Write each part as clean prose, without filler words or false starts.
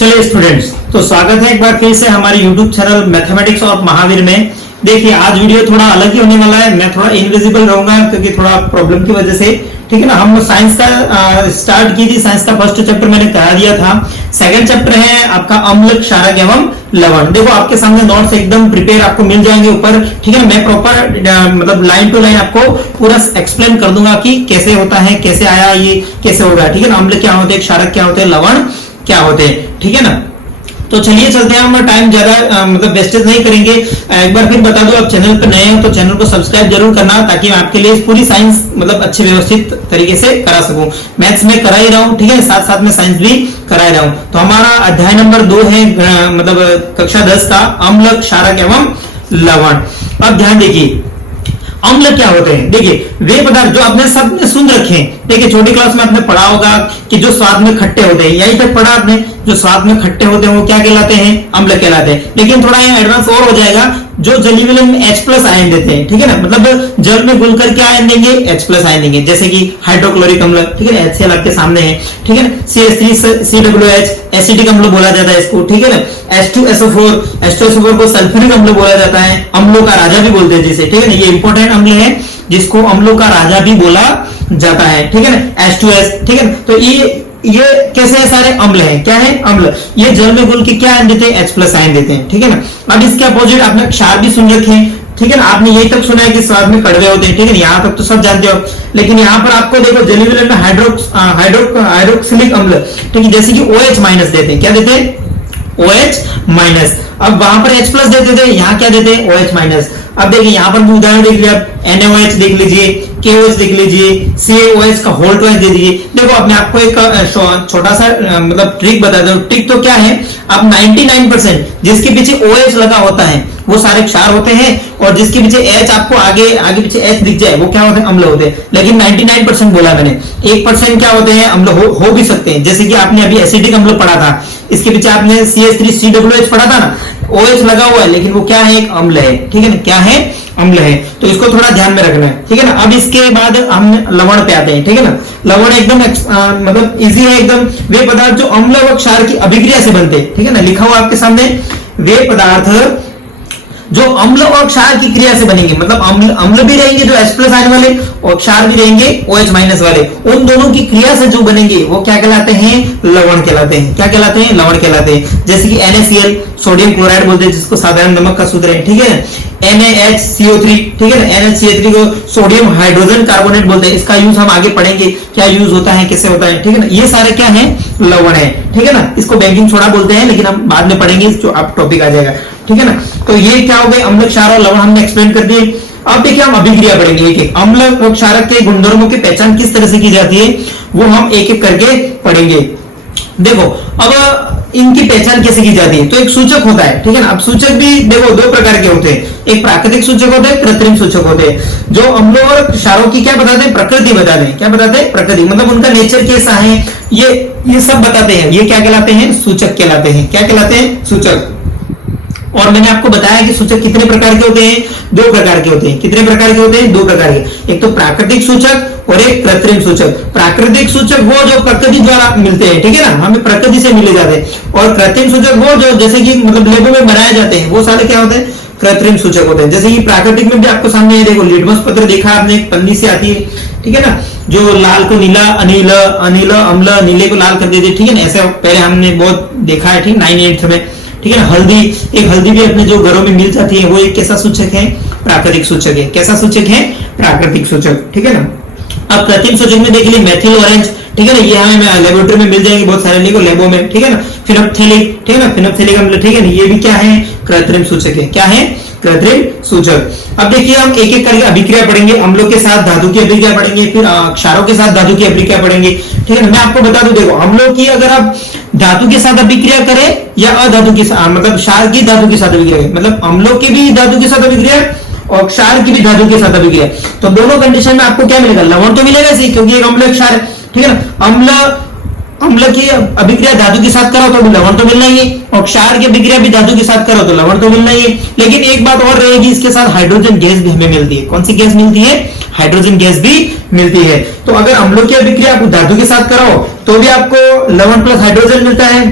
चलिए स्टूडेंट्स, तो स्वागत है एक बार फिर से हमारे YouTube चैनल मैथमेटिक्स और महावीर में। देखिए आज वीडियो थोड़ा अलग ही होने वाला है। मैं थोड़ा इनविजिबल रहूंगा क्योंकि थोड़ा प्रॉब्लम की वजह से, ठीक है ना। हम साइंस का स्टार्ट की थी, साइंस का फर्स्ट चैप्टर मैंने करा दिया था। सेकंड चैप्टर है आपका अम्ल, क्षारक एवं लवण। देखो आपके सामने नोट्स एकदम प्रिपेयर आपको मिल जाएंगे ऊपर, ठीक है। मैं प्रॉपर मतलब लाइन टू लाइन आपको पूरा एक्सप्लेन कर दूंगा कि कैसे होता है, कैसे आया, ये कैसे होगा, ठीक है ना। अम्ल क्या होते हैं, क्षारक क्या होते हैं, लवण क्या होते हैं, ठीक है ना। तो चलिए चलते हैं, हम टाइम ज्यादा मतलब वेस्टेज नहीं करेंगे। एक बार फिर बता दूं, आप चैनल पर नए हो तो चैनल को सब्सक्राइब जरूर करना, ताकि मैं आपके लिए पूरी साइंस मतलब अच्छे व्यवस्थित तरीके से करा सकूं। मैथ्स में करा ही रहा हूं, ठीक है, साथ साथ में साइंस भी करा ही रहा हूं। तो हमारा अध्याय नंबर 2 है मतलब कक्षा 10 का अम्ल, क्षारक एवं लवण। अब ध्यान देखिए, अम्ल क्या होते हैं। देखिए वे पदार्थ जो आपने सबने सुन रखे हैं, देखिए छोटी क्लास में आपने पढ़ा होगा कि जो स्वाद में खट्टे होते हैं, यही तक पढ़ा आपने। जो स्वाद में खट्टे होते हैं वो क्या कहलाते हैं, अम्ल कहलाते हैं। लेकिन थोड़ा यहाँ एडवांस और हो जाएगा, जो जली विलयन में H+ आयन देते हैं, ठीक है ना। मतलब जल में घुलकर क्या आयन देंगे, H+ आयन देंगे। जैसे कि हाइड्रोक्लोरिक अम्ल, ठीक है ना, HCl आपके सामने है, ठीक है ना। CH3COOH एसिटिक अम्ल बोला जाता है इसको, ठीक है ना। H2SO4 को सल्फ्यूरिक अम्ल बोला जाता है, अम्लों का राजा भी बोलते हैं जिसे, ठीक है ना। ये इंपॉर्टेंट अम्ल है जिसको अम्लों का राजा भी बोला जाता है, ठीक है ना। H2S, ठीक है ना। तो ये कैसे है, सारे अम्ल हैं। क्या है, अम्ल। ये जल में घुल के क्या आयन देते हैं, H+ आयन देते हैं, ठीक है ना। अब इसके अपोजिट आपने क्षार भी सुन रखे हैं, ठीक है ना। आपने यही तक सुना है कि स्वाद में कड़वे होते हैं, ठीक है ना, यहां तक तो सब जानते हो। लेकिन यहां पर आपको देखो जली विलयन में हाइड्रोक्सिलिक अम्ल, ठीक है, जैसे कि OH- देते हैं। क्या देते हैं, OH-। अब वहां पर H+ देते थे, यहाँ क्या देते हैं, OH-। अब देखिए यहाँ पर भी उदाहरण देख लिया, NaOH देख लीजिए, KOH देख लीजिए, CaOH का होल ट्वाइस दे दीजिए। देखो अपने आपको एक छोटा सा मतलब ट्रिक बता दो। ट्रिक तो क्या है, आप 99% जिसके पीछे OH लगा होता है वो सारे क्षार होते हैं, और जिसके पीछे H आपको आगे पीछे H दिख जाए वो क्या होते हैं, अम्ल होते हैं। लेकिन 99% बोला मैंने, 1% क्या होते हैं, अम्ल हो भी सकते हैं। जैसे कि आपने अभी एसिडिक अम्ल पढ़ा था, इसके पीछे आपने CH3COOH पढ़ा था ना, OH लगा हुआ है लेकिन वो क्या है, एक अम्ल है, ठीक है ना। क्या है, अम्ल है। तो इसको थोड़ा ध्यान में रखना है, ठीक है ना। अब इसके बाद हम लवण पे आते हैं, ठीक है ना। लवण एकदम मतलब इजी है एकदम। वे पदार्थ जो अम्ल व क्षार की अभिक्रिया से बनते हैं, ठीक है ना, लिखा हुआ आपके सामने। वे पदार्थ जो अम्ल और क्षार की क्रिया से बनेंगे, मतलब अम्ल भी रहेंगे जो H+ आयन वाले, और क्षार भी रहेंगे OH- वाले। उन दोनों की क्रिया से जो बनेंगे वो क्या कहलाते हैं, लवण कहलाते हैं। क्या कहलाते हैं, लवण कहलाते हैं। जैसे कि NaCl सोडियम क्लोराइड बोलते हैं, जिसको साधारण नमक का सूत्र है, ठीक है। NaHCO3, ठीक है ना, NaCO3 को सोडियम हाइड्रोजन कार्बोनेट बोलते हैं। इसका यूज हम आगे पढ़ेंगे, क्या यूज होता है, कैसे होता है, ठीक है ना। ये सारे क्या है, लवण है, ठीक है ना। इसको बैंकिंग सोडा बोलते हैं, लेकिन हम बाद में पढ़ेंगे, जो आप टॉपिक आ जाएगा, ठीक है ना। तो ये क्या हो गए, अम्ल, क्षार और लवण हमने एक्सप्लेन कर दिए। अब देखिए हम अभिक्रिया पढ़ेंगे एक एक। अम्ल और क्षारक के गुणधर्मों की पहचान किस तरह से की जाती है वो हम एक एक करके पढ़ेंगे। देखो अब इनकी पहचान कैसे की जाती है, तो एक सूचक होता है, ठीक है ना। अब सूचक भी देखो दो प्रकार के होते हैं, एक प्राकृतिक सूचक होते हैं, कृत्रिम सूचक होते हैं। जो अम्लों और क्षारों की क्या बताते हैं, प्रकृति बताते हैं। क्या बताते हैं, प्रकृति, मतलब उनका नेचर कैसा है, ये सब बताते हैं। ये क्या कहलाते हैं, सूचक कहलाते हैं। क्या कहलाते हैं, सूचक। और मैंने आपको बताया कि सूचक कितने प्रकार के होते हैं, 2 प्रकार के होते हैं। कितने प्रकार के होते हैं, 2 प्रकार के। एक तो प्राकृतिक सूचक और एक कृत्रिम सूचक। प्राकृतिक सूचक वो जो प्रकृति द्वारा मिलते हैं, ठीक है ना, हमें प्रकृति से मिले जाते हैं। और कृत्रिम सूचक वो जो जैसे कि मतलब लेबों में बनाए जाते हैं, वो सारे क्या होते हैं, कृत्रिम सूचक होते हैं। जैसे कि प्राकृतिक में भी आपको सामने ये देखो, लिटमस पत्र देखा आपने, एक पन्नी से आती है, ठीक है ना, जो लाल को नीला, अनिल अम्ल, नीले को लाल कर देते, ठीक है ना। ऐसे पहले हमने बहुत देखा है, ठीक, 9th में, ठीक है ना। हल्दी भी अपने जो घरों में मिल जाती है, वो एक कैसा सूचक है, प्राकृतिक सूचक है। कैसा सूचक है, प्राकृतिक सूचक, ठीक है ना। अब कृत्रिम सूचक में देख लीजिए मेथिल ऑरेंज, ठीक है ना, ये हमें लेबोरेटरी में मिल जाएंगे बहुत सारे लेबों में, ठीक है ना। फिनोप्थेलिक, ठीक है ना, फिनोप्थेलिक अम्ल, ठीक है ना, ये भी क्या है, कृत्रिम सूचक है। क्या है, कृत्रिम सूचक। अब देखिए हम एक एक करके अभिक्रिया पढ़ेंगे। अम्लों के साथ धातु की अभिक्रिया पढ़ेंगे, फिर क्षारों के साथ धातु की अभिक्रिया पढ़ेंगे, ठीक है ना। मैं आपको बता दूं, देखो अम्लों की अगर आप धातु के साथ अभिक्रिया करें या अधातु के साथ, मतलब क्षार की धातु के साथ अभिक्रिया, मतलब अम्लों की भी धातु के साथ अभिक्रिया और क्षार की भी धातु के साथ अभिक्रिया, तो दोनों कंडीशन में आपको क्या मिलेगा, लवण तो मिलेगा इसी, क्योंकि एक अम्ल क्षार है, ठीक है ना। अम्ल की अभिक्रिया धातु के साथ करो तो लवण तो मिलना ही है, और क्षार की अभिक्रिया भी धातु के साथ करो तो लवण तो मिलना ही है। लेकिन एक बात और रहेगी, इसके साथ हाइड्रोजन गैस भी हमें मिलती है। कौन सी गैस मिलती है, हाइड्रोजन गैस भी मिलती है। तो अगर अम्लों की अभिक्रिया आप धातु के साथ कराओ तो भी आपको लवण प्लस हाइड्रोजन मिलता है,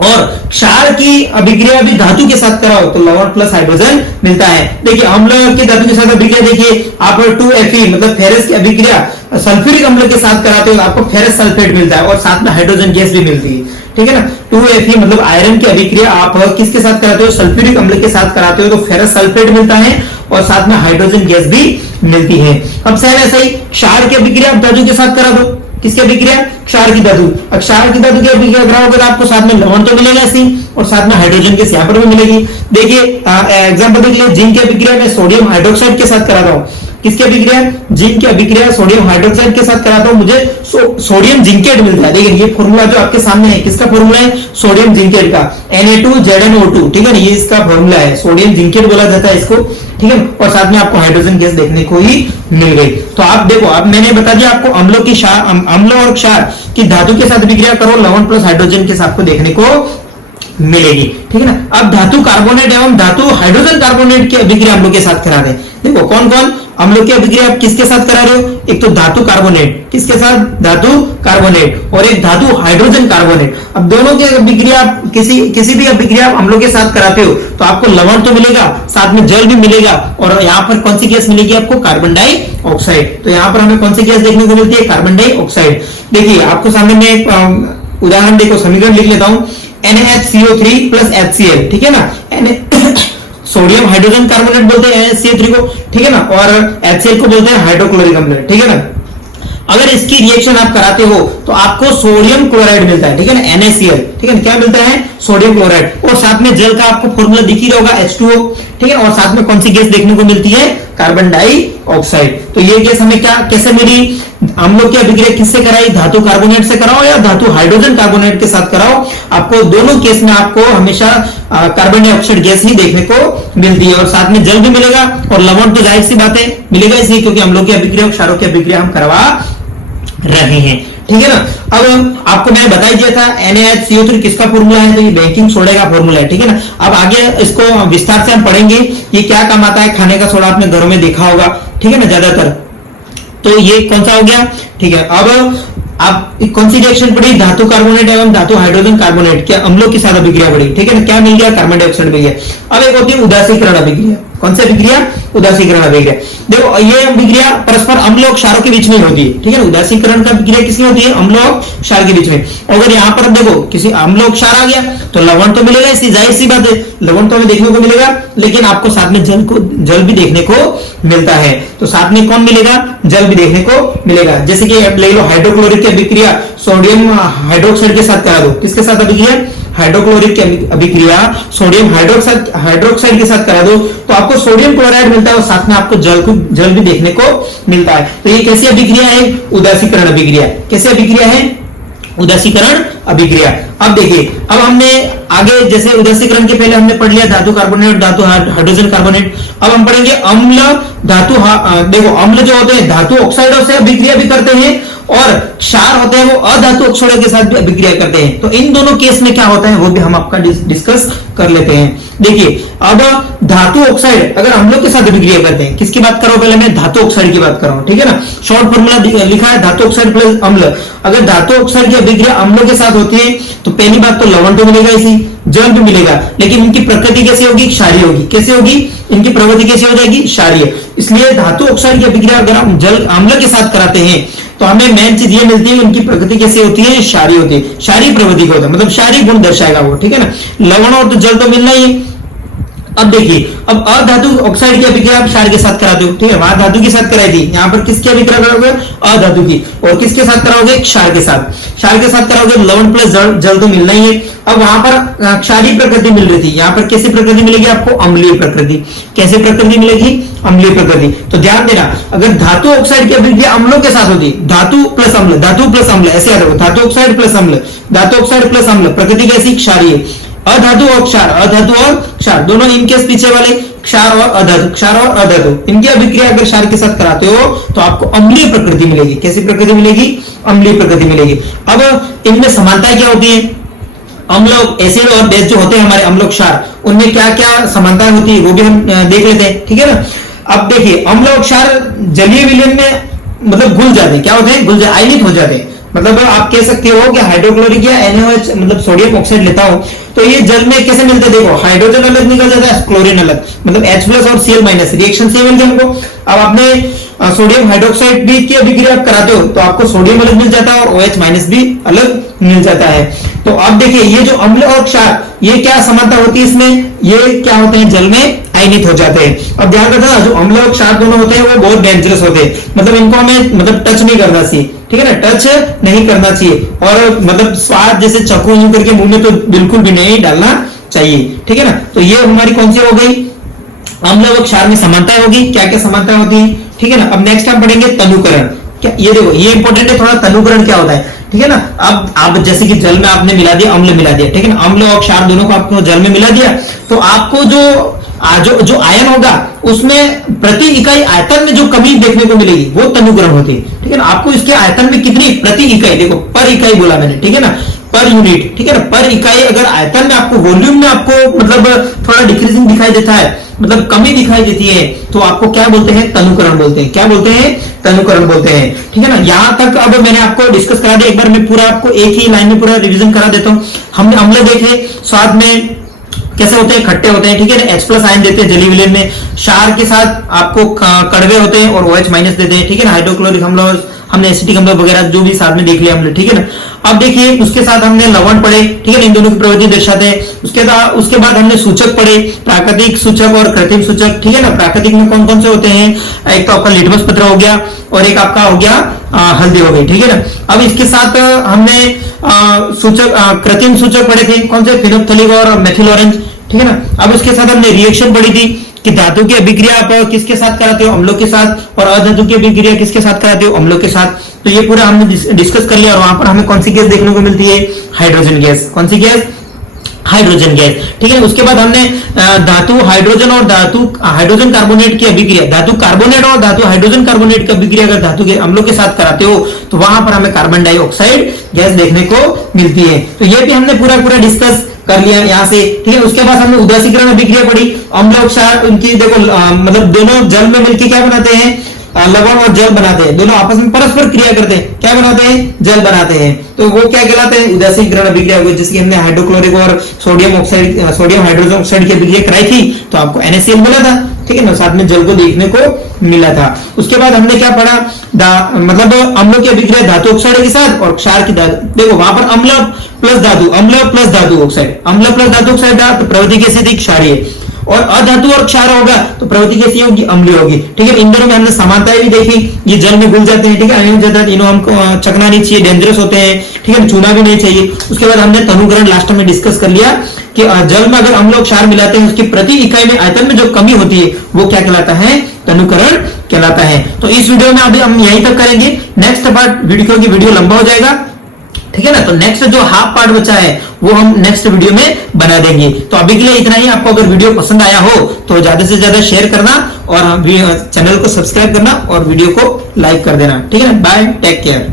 और क्षार की अभिक्रिया भी धातु के साथ कराओ तो लवण प्लस हाइड्रोजन मिलता है। देखिए अम्ल के धातु के साथ अभिक्रिया, देखिए आप 2Fe मतलब फेरस की अभिक्रिया सल्फ्यूरिक अम्ल के साथ कराते हो आपको फेरस सल्फेट मिलता है और साथ में हाइड्रोजन गैस भी मिलती है, ठीक है ना। 2Fe मतलब आयरन की अभिक्रिया आप किसके साथ कराते हो, सल्फ्यूरिक अम्ल के साथ कराते हो तो फेरस सल्फेट मिलता है और साथ में हाइड्रोजन गैस भी मिलती है। अब सेम ऐसा ही क्षार की अभिक्रिया आप धातु के साथ करा दो, किसकी अभिक्रिया, क्षार की धातु। क्षार की धातु की अभिक्रिया कराओगे तो आपको साथ में लवण तो मिलेगा सी और साथ में हाइड्रोजन गैस यहाँ पर भी मिलेगी। देखिए एग्जांपल देख लीजिए, जिंक की अभिक्रिया में सोडियम हाइड्रोक्साइड के साथ कराता हूँ, किसकी अभिक्रिया, जिंक की अभिक्रिया सोडियम हाइड्रोक्साइड के साथ कराता हूं, मुझे सोडियम जिंकेट मिलता है। देखिए ये फॉर्मूला जो आपके सामने है किसका फॉर्मूला है, सोडियम जिंकेट का, Na2ZnO2, ठीक है ना, ये इसका फॉर्मूला है, सोडियम जिंकेट बोला जाता है इसको, ठीक है। और साथ में आपको हाइड्रोजन गैस देखने को ही मिल गई। तो आप देखो, अब मैंने बता दिया आपको अम्लों की अम्ल और क्षार की धातु के साथ अभिक्रिया करो, लवण प्लस हाइड्रोजन के साथ को देखने को मिलेगी, ठीक है ना। अब धातु कार्बोनेट एवं धातु हाइड्रोजन कार्बोनेट की अभिक्रिया अम्लों के साथ करा रहे हैं। देखो कौन कौन अम्लों की अभिक्रिया आप किसके साथ करा रहे हो, एक तो धातु कार्बोनेट, किसके साथ, धातु कार्बोनेट, और एक धातु हाइड्रोजन कार्बोनेट। अब दोनों की अभिक्रिया आप किसी भी अभिक्रिया आप अम्लों के साथ कराते हो तो आपको लवण तो मिलेगा, साथ में जल भी मिलेगा और यहाँ पर कौन सी गैस मिलेगी आपको, कार्बन डाइऑक्साइड। तो यहाँ पर हमें कौन सी गैस देखने को मिलती है, कार्बन डाइऑक्साइड। देखिए आपको सामने में एक उदाहरण देखो, समीकरण लिख लेता हूं, NaHCO3 प्लस HCl, ठीक है ना। सोडियम हाइड्रोजन कार्बोनेट बोलते हैं NaCO3 को, ठीक है ना, और HCl को बोलते हैं हाइड्रोक्लोरिक अम्ल, ठीक है ना। अगर इसकी रिएक्शन आप कराते हो तो आपको सोडियम क्लोराइड मिलता है, ठीक है ना, NaCl, ठीक है ना, क्या मिलता है, सोडियम क्लोराइड, और साथ में जल का आपको फॉर्मूला दिख ही होगा H2O, ठीक है, और साथ में कौन सी गैस देखने को मिलती है, कार्बन डाइऑक्साइड। तो ये गैस हमें क्या कैसे मिली, अम्लों की अभिक्रिया किससे कराई, धातु कार्बोनेट से कराओ या धातु हाइड्रोजन कार्बोनेट के साथ कराओ, आपको दोनों केस में आपको हमेशा कार्बन डाइऑक्साइड गैस ही देखने को मिलती है और साथ में जल भी मिलेगा और लवण तो जाहिर सी बात है मिलेगा इसलिए, क्योंकि अम्लों की अभिक्रिया और क्षारों की अभिक्रिया हम करवा रहे हैं, ठीक है ना। अब आपको मैंने बता दिया था NaHCO3 किसका फॉर्मूला है, तो ये बेकिंग सोडा का फॉर्मूला है, ठीक है ना। अब आगे इसको विस्तार से हम पढ़ेंगे, ये क्या काम आता है, खाने का सोडा आपने घरों में देखा होगा, ठीक है ना, ज्यादातर। तो ये कौन सा हो गया, ठीक है। अब आप कौन सी रिएक्शन पड़ी, धातु कार्बोनेट एवं धातु हाइड्रोजन कार्बोनेट के अम्लों के साथ अभिक्रिया पड़ी, ठीक है ना, क्या मिल गया, कार्बन डाइऑक्साइड मिल गया। अब एक होती है उदासीकरण अभिक्रिया, कौन सी अभिक्रिया, उदासीकरण अभिक्रिया। देखो ये अभिक्रिया परस्पर अम्ल और क्षारों के बीच में होती है, ठीक है ना। उदासीकरण का अभिक्रिया किसमें होती है, अम्ल और क्षार के बीच में। अगर यहाँ पर देखो किसी अम्ल और क्षार आ गया तो लवण तो मिलेगा, इसकी जाहिर सी बात है लवण तो हमें देखने को मिलेगा, लेकिन आपको साथ में जल भी देखने को मिलता है। तो साथ में कौन मिलेगा, जल भी देखने को मिलेगा। जैसे कि ले लो हाइड्रोक्लोरिक की अभिक्रिया सोडियम हाइड्रोक्साइड के साथ करा दो, किसके साथ अभिक्रिया, हाइड्रोक्लोरिक की अभिक्रिया सोडियम हाइड्रोक्साइड के साथ करा दो तो आपको सोडियम क्लोराइड मिलता है और साथ में आपको जल भी देखने को मिलता है। तो ये कैसी अभिक्रिया है, उदासीकरण अभिक्रिया। कैसी अभिक्रिया है, उदासीकरण अभिक्रिया। अब देखिए, अब हमने आगे जैसे उदासीकरण के पहले हमने पढ़ लिया धातु कार्बोनेट, धातु हाइड्रोजन कार्बोनेट। अब हम पढ़ेंगे अम्ल धातु, देखो अम्ल जो होते हैं धातु ऑक्साइडों से अभिक्रिया भी करते हैं और क्षार होते हैं वो अधातु ऑक्साइडों के साथ भी अभिक्रिया करते हैं। तो इन दोनों केस में क्या होता है वो भी हम आपका डिस्कस कर लेते हैं। देखिए अब धातु ऑक्साइड अगर अम्लों के साथ अभिक्रिया करते हैं, किसकी बात करो, पहले मैं धातु ऑक्साइड की बात कर रहा हूं, ठीक है ना। शॉर्ट फॉर्मूला लिखा है धातु ऑक्साइड प्लस अम्ल। अगर धातु ऑक्साइड की अभिक्रिया अम्लों के साथ होती है तो पहली बात तो लवण तो मिलेगा, इसी जल भी मिलेगा, लेकिन इनकी प्रकृति कैसे होगी, क्षारीय होगी। कैसे होगी, इनकी प्रवृत्ति कैसे हो जाएगी, क्षारीय। इसलिए धातु ऑक्साइड की अभिक्रिया अगर हम जल अम्ल के साथ कराते हैं तो हमें मेन चीज ये मिलती है, उनकी प्रकृति कैसे होती है, क्षारीय होती है। क्षारीय प्रवृत्ति का होता है, मतलब क्षारीय गुण दर्शाएगा वो, ठीक है ना। लवण और तो जल तो मिलना ही है। अब देखिए, अब अधातु ऑक्साइड की अभिक्रिया आप क्षार के साथ कराते हो, ठीक है, वहां धातु के साथ कराई थी, यहाँ पर किसकी अभिक्रिया कराओगे, अधातु की, और किसके साथ कराओगे, क्षार के साथ। क्षार के साथ कराओगे लवण प्लस जल तो मिलना ही है। अब वहां पर क्षारीय प्रकृति मिल रही थी, यहाँ पर कैसी प्रकृति मिलेगी आपको, अम्लीय प्रकृति। कैसी प्रकृति मिलेगी, अम्लीय प्रकृति। तो ध्यान देना, अगर धातु ऑक्साइड की अभिक्रिया अम्लों के साथ होती, धातु प्लस अम्ल ऐसे याद रखो, धातु ऑक्साइड प्लस अम्ल, धातु ऑक्साइड प्लस अम्ल, प्रकृति कैसी, क्षारीय। अधातु और क्षार दोनों इनके पीछे वाले क्षार और अधातु इनकी अभिक्रिया अगर क्षार के साथ कराते हो तो आपको अम्लीय प्रकृति मिलेगी। कैसी प्रकृति मिलेगी, अम्लीय प्रकृति मिलेगी। अब इनमें समानताएं क्या होती है, अम्ल एसिड और बेस जो होते हैं हमारे अम्ल क्षार, उनमें क्या क्या समानताएं होती है वो भी हम देख लेते हैं, ठीक है ना। अब देखिए, अम्ल और क्षार जलीय विलयन में मतलब घुल जाते हैं, क्या होते हैं, आयनित हो जाते हैं। मतलब आप कह सकते हो कि हाइड्रोक्लोरिक या NaOH मतलब सोडियम ऑक्साइड लेता हो तो ये जल में कैसे मिलते हैं, देखो हाइड्रोजन अलग निकल जाता है, क्लोरीन अलग, मतलब H+ और Cl- रिएक्शन से मिल गया हमको। अब आपने सोडियम हाइड्रोक्साइड भी की अभिक्रिया आप कराते हो तो आपको सोडियम अलग मिल जाता है और OH- भी अलग मिल जाता है। तो अब देखिए ये जो अम्ल और क्षार ये क्या समानता होती है इसमें, ये क्या होते हैं जल में आयनित हो जाते हैं। अब ध्यान रखना जो अम्ल और क्षार दोनों होते हैं वो बहुत डेंजरस होते हैं, मतलब इनको हमें मतलब टच नहीं करना चाहिए, ठीक है ना, टच नहीं करना चाहिए। और मतलब स्वाद जैसे चाकू यूं करके मुंह में तो बिल्कुल भी नहीं डालना चाहिए, ठीक है ना। तो ये हमारी कौन सी हो गई, अम्ल व क्षार में समानताएं होगी। क्या क्या समानताएं होती है, ठीक है ना। अब नेक्स्ट हम पढ़ेंगे तनुकरण। क्या ये देखो ये इंपॉर्टेंट है थोड़ा, तनुकरण क्या होता है, ठीक है ना। अब आप जैसे कि जल में आपने मिला दिया, अम्ल मिला दिया, ठीक है ना, अम्ल और क्षार दोनों को आपको जल में मिला दिया तो आपको जो आयन होगा उसमें प्रति इकाई आयतन में जो कमी देखने को मिलेगी वो तनुकरण होती है, ठीक है ना। आपको इसके आयतन में कितनी प्रति इकाई, देखो पर इकाई बोला मैंने, ठीक है ना, पर यूनिट, ठीक है ना, पर इकाई अगर आयतन में आपको वॉल्यूम में आपको मतलब थोड़ा डिक्रीजिंग दिखाई देता है, मतलब कमी दिखाई देती है तो आपको क्या बोलते हैं, तनुकरण बोलते हैं। क्या बोलते हैं, तनुकरण बोलते हैं, ठीक है ना। यहां तक अब मैंने आपको डिस्कस करा दिया, एक बार मैं पूरा आपको एक ही लाइन में पूरा रिवीजन करा देता हूं। हमने अम्ल देखे स्वाद में कैसे होते हैं, खट्टे होते हैं, ठीक है ना, H+ आयन देते हैं जलीय विलयन में। क्षार के साथ आपको कड़वे होते हैं और OH- देते हैं, ठीक है ना। हाइड्रोक्लोरिक अम्ल हमने एसिटिक अम्ल वगैरह जो भी साथ में देख लिया हमने, ठीक है ना। अब देखिए उसके साथ हमने लवण पढ़े, ठीक है ना, इन दोनों की प्रवृत्ति दर्शाते हैं। उसके बाद हमने सूचक पढ़े, प्राकृतिक सूचक और कृत्रिम सूचक, ठीक है ना। प्राकृतिक में कौन कौन से होते हैं, एक तो आपका लिटमस पत्र हो गया और एक आपका हो गया हल्दी हो गई, ठीक है ना। अब इसके साथ हमने सूचक कृत्रिम सूचक पढ़े थे, कौन से, फिनोल्फथालीन और मेथिल ऑरेंज, ठीक है ना। अब उसके साथ हमने रिएक्शन पढ़ी थी कि धातु की अभिक्रिया आप किसके साथ कराते हो, अम्लों के साथ, और अधातु की अभिक्रिया किसके साथ कराते हो, अम्लों के साथ। तो ये पूरा हमने डिस्कस कर लिया और वहां पर हमें कौन सी गैस देखने को मिलती है, हाइड्रोजन गैस। कौन सी गैस, हाइड्रोजन गैस, ठीक है। उसके बाद हमने धातु हाइड्रोजन और धातु हाइड्रोजन कार्बोनेट की अभिक्रिया, धातु कार्बोनेट और धातु हाइड्रोजन कार्बोनेट की अभिक्रिया अगर धातु के अम्लों के साथ कराते हो तो वहां पर हमें कार्बन डाइऑक्साइड गैस देखने को मिलती है। तो ये भी हमने पूरा पूरा डिस्कस कर लिया यहाँ से, ठीक है। उसके बाद हमने उदासीकरण अभिक्रिया पढ़ी, अम्ल और क्षार उनकी देखो मतलब दोनों जल में मिलकर क्या बनाते हैं, लवण और जल बनाते हैं, दोनों आपस में परस्पर क्रिया करते हैं, क्या बनाते हैं, जल बनाते हैं। तो वो क्या कहलाते हैं, उदासीकरण अभिक्रिया। जिसकी हमने हाइड्रोक्लोरिक और सोडियम हाइड्रोजन ऑक्साइड की अभिक्रिया कराई थी तो आपको NaCl मिला था, ठीक है ना, साथ में जल को देखने को मिला था। उसके बाद हमने क्या पढ़ा, मतलब अम्लों की अभिक्रिया धातु ऑक्साइड के साथ और क्षार की देखो वहां पर अम्ल प्लस धातु ऑक्साइड, अम्ल प्लस धातु ऑक्साइड तो प्रवृत्ति कैसी थी, क्षारीय, और अधातु और क्षार होगा तो प्रवृत्ति कैसी होगी, अम्लीय होगी, ठीक है। इन दोनों में हमने समानताएं भी देखी, ये जल में घुल जाते हैं, ठीक है, अनिल जाता है, इन्हों हमको चकना नहीं चाहिए, डेंजरस होते हैं, ठीक है, चूना भी नहीं चाहिए। उसके बाद हमने तनुकरण लास्ट में डिस्कस कर लिया कि जल में अगर अम्ल और क्षार मिलाते हैं उसकी प्रति इकाई में आयतन में जो कमी होती है वो क्या कहलाता है, तनुकरण कहलाता है। तो इस वीडियो में अभी हम यहीं तक करेंगे, नेक्स्ट पार्ट वीडियो लंबा हो जाएगा, ठीक है ना। तो नेक्स्ट जो हाफ पार्ट बचा है वो हम नेक्स्ट वीडियो में बना देंगे। तो अभी के लिए इतना ही। आपको अगर वीडियो पसंद आया हो तो ज्यादा से ज्यादा शेयर करना और चैनल को सब्सक्राइब करना और वीडियो को लाइक कर देना, ठीक है ना। Bye, take care.